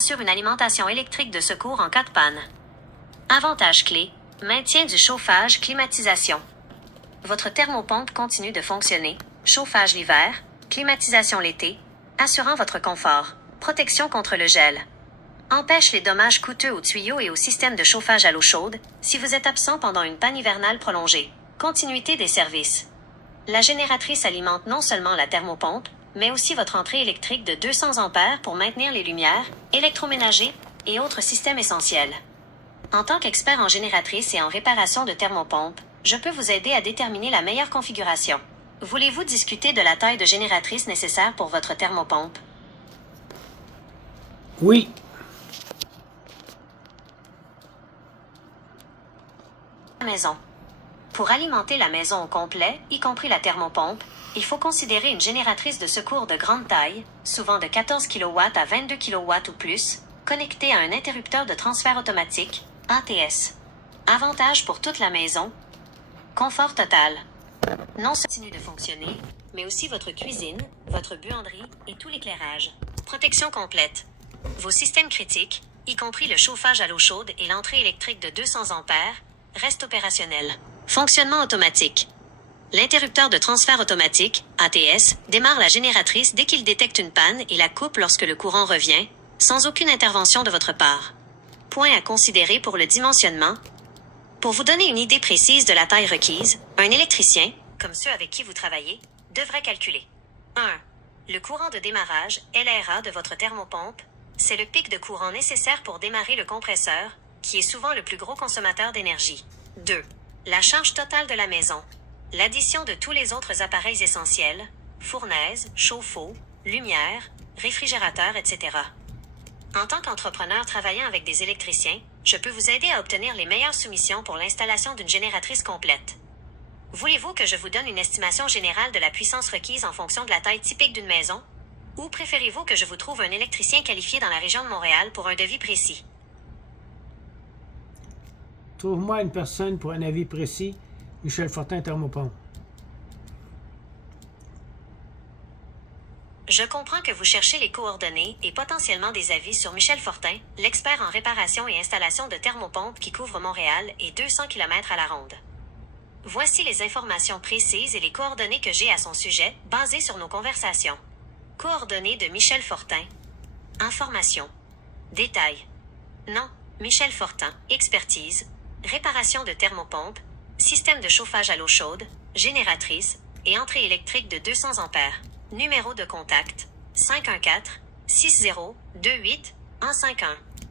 Assure une alimentation électrique de secours en cas de panne. Avantages clés. Maintien du chauffage, climatisation. Votre thermopompe continue de fonctionner. Chauffage l'hiver, climatisation l'été, assurant votre confort. Protection contre le gel. Empêche les dommages coûteux aux tuyaux et au système de chauffage à l'eau chaude si vous êtes absent pendant une panne hivernale prolongée. Continuité des services. La génératrice alimente non seulement la thermopompe, mais aussi votre entrée électrique de 200 ampères pour maintenir les lumières, électroménager et autres systèmes essentiels. En tant qu'expert en génératrice et en réparation de thermopompe, je peux vous aider à déterminer la meilleure configuration. Voulez-vous discuter de la taille de génératrice nécessaire pour votre thermopompe? Oui. Maison. Pour alimenter la maison au complet, y compris la thermopompe, il faut considérer une génératrice de secours de grande taille, souvent de 14 kW à 22 kW ou plus, connectée à un interrupteur de transfert automatique, ATS. Avantage pour toute la maison. Confort total. Non seulement continue de fonctionner, mais aussi votre cuisine, votre buanderie et tout l'éclairage. Protection complète. Vos systèmes critiques, y compris le chauffage à l'eau chaude et l'entrée électrique de 200 ampères, restent opérationnels. Fonctionnement automatique. L'interrupteur de transfert automatique, ATS, démarre la génératrice dès qu'il détecte une panne et la coupe lorsque le courant revient, sans aucune intervention de votre part. Point à considérer pour le dimensionnement. Pour vous donner une idée précise de la taille requise, un électricien, comme ceux avec qui vous travaillez, devrait calculer 1. Le courant de démarrage, LRA, de votre thermopompe, c'est le pic de courant nécessaire pour démarrer le compresseur, qui est souvent le plus gros consommateur d'énergie. 2. La charge totale de la maison. L'addition de tous les autres appareils essentiels, fournaise, chauffe-eau, lumière, réfrigérateur, etc. En tant qu'entrepreneur travaillant avec des électriciens, je peux vous aider à obtenir les meilleures soumissions pour l'installation d'une génératrice complète. Voulez-vous que je vous donne une estimation générale de la puissance requise en fonction de la taille typique d'une maison? Ou préférez-vous que je vous trouve un électricien qualifié dans la région de Montréal pour un devis précis? Trouve-moi une personne pour un avis précis. Michel Fortin, thermopompe. Je comprends que vous cherchez les coordonnées et potentiellement des avis sur Michel Fortin, l'expert en réparation et installation de thermopompes qui couvre Montréal et 200 km à la ronde. Voici les informations précises et les coordonnées que j'ai à son sujet, basées sur nos conversations. Coordonnées de Michel Fortin. Informations. Détails. Nom, Michel Fortin. Expertise. Réparation de thermopompe. Système de chauffage à l'eau chaude. Génératrice. Et entrée électrique de 200 ampères. Numéro de contact. 514-60-28-151.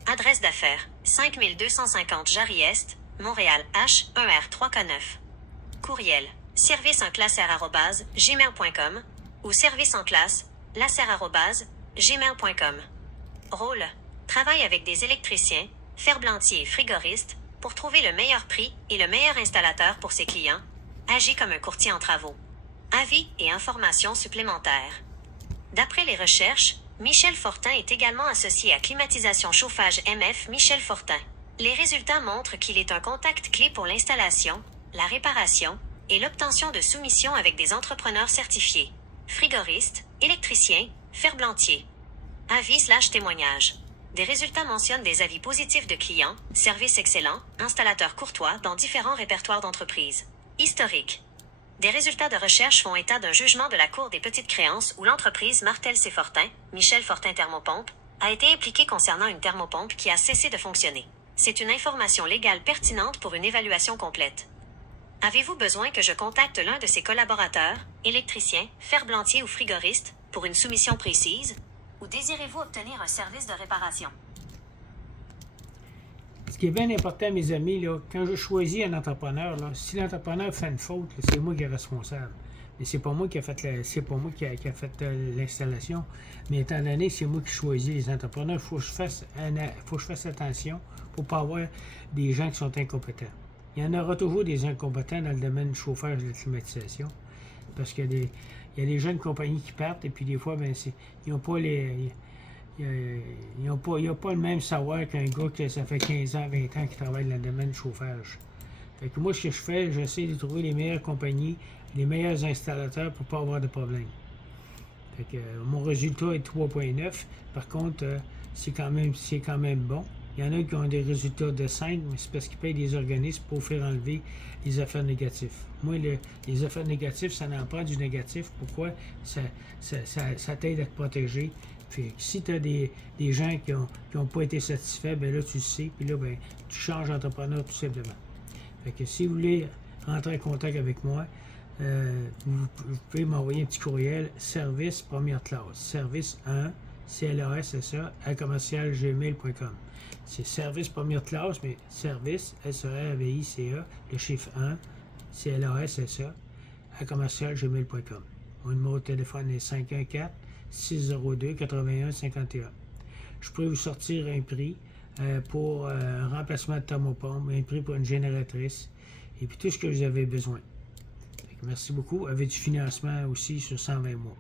Adresse d'affaires. 5250 Jarry-Est, Montréal H1R3K9. Courriel. serviceenclasser@gmail.com ou serviceenclasse@gmail.com. Rôle. Travaille avec des électriciens, ferblantiers et frigoristes pour trouver le meilleur prix et le meilleur installateur pour ses clients. Agit comme un courtier en travaux. Avis et informations supplémentaires. D'après les recherches, Michel Fortin est également associé à Climatisation Chauffage MF Michel Fortin. Les résultats montrent qu'il est un contact clé pour l'installation, la réparation et l'obtention de soumissions avec des entrepreneurs certifiés, frigoristes, électriciens, ferblantiers. Avis/témoignages. Des résultats mentionnent des avis positifs de clients, service excellent, installateurs courtois dans différents répertoires d'entreprises. Historique. Des résultats de recherche font état d'un jugement de la Cour des petites créances où l'entreprise Martel C. Fortin, Michel Fortin Thermopompe, a été impliquée concernant une thermopompe qui a cessé de fonctionner. C'est une information légale pertinente pour une évaluation complète. Avez-vous besoin que je contacte l'un de ses collaborateurs, électricien, ferblantier ou frigoriste, pour une soumission précise? Ou désirez-vous obtenir un service de réparation? Ce qui est bien important, mes amis, là, quand je choisis un entrepreneur, là, si l'entrepreneur fait une faute, là, c'est moi qui est responsable. Mais c'est pas moi qui a fait l'installation. Mais étant donné que c'est moi qui choisis les entrepreneurs, il faut que je fasse attention pour ne pas avoir des gens qui sont incompétents. Il y en aura toujours des incompétents dans le domaine du chauffage et de la climatisation. Parce qu'il y a des jeunes compagnies qui partent et puis des fois, ben, ils n'ont pas les. Ils n'ont pas le même savoir qu'un gars qui ça fait 15 ans, 20 ans qui travaille dans le domaine du chauffage. Fait que moi, ce que je fais, j'essaie de trouver les meilleures compagnies, les meilleurs installateurs pour ne pas avoir de problème. Fait que mon résultat est 3.9. Par contre, c'est quand même bon. Il y en a qui ont des résultats de 5, mais c'est parce qu'ils payent des organismes pour faire enlever les effets négatifs. Moi, les effets négatifs, ça n'en prend du négatif. Pourquoi? Ça t'aide à te protéger. Puis, si tu as des gens qui ont pas été satisfaits, ben là, tu le sais. Puis là, ben, tu changes d'entrepreneur tout simplement. Fait que si vous voulez rentrer en contact avec moi, vous pouvez m'envoyer un petit courriel, service première classe, service 1, CLASSA, @gmail.com. C'est service première classe, mais service, SERVICA, le chiffre 1, CLASSA, @gmail.com. Mon numéro de téléphone est 514-602-8151. Je pourrais vous sortir un prix pour un remplacement de thermopompe, un prix pour une génératrice, et puis tout ce que vous avez besoin. Merci beaucoup. Avec du financement aussi sur 120 mois.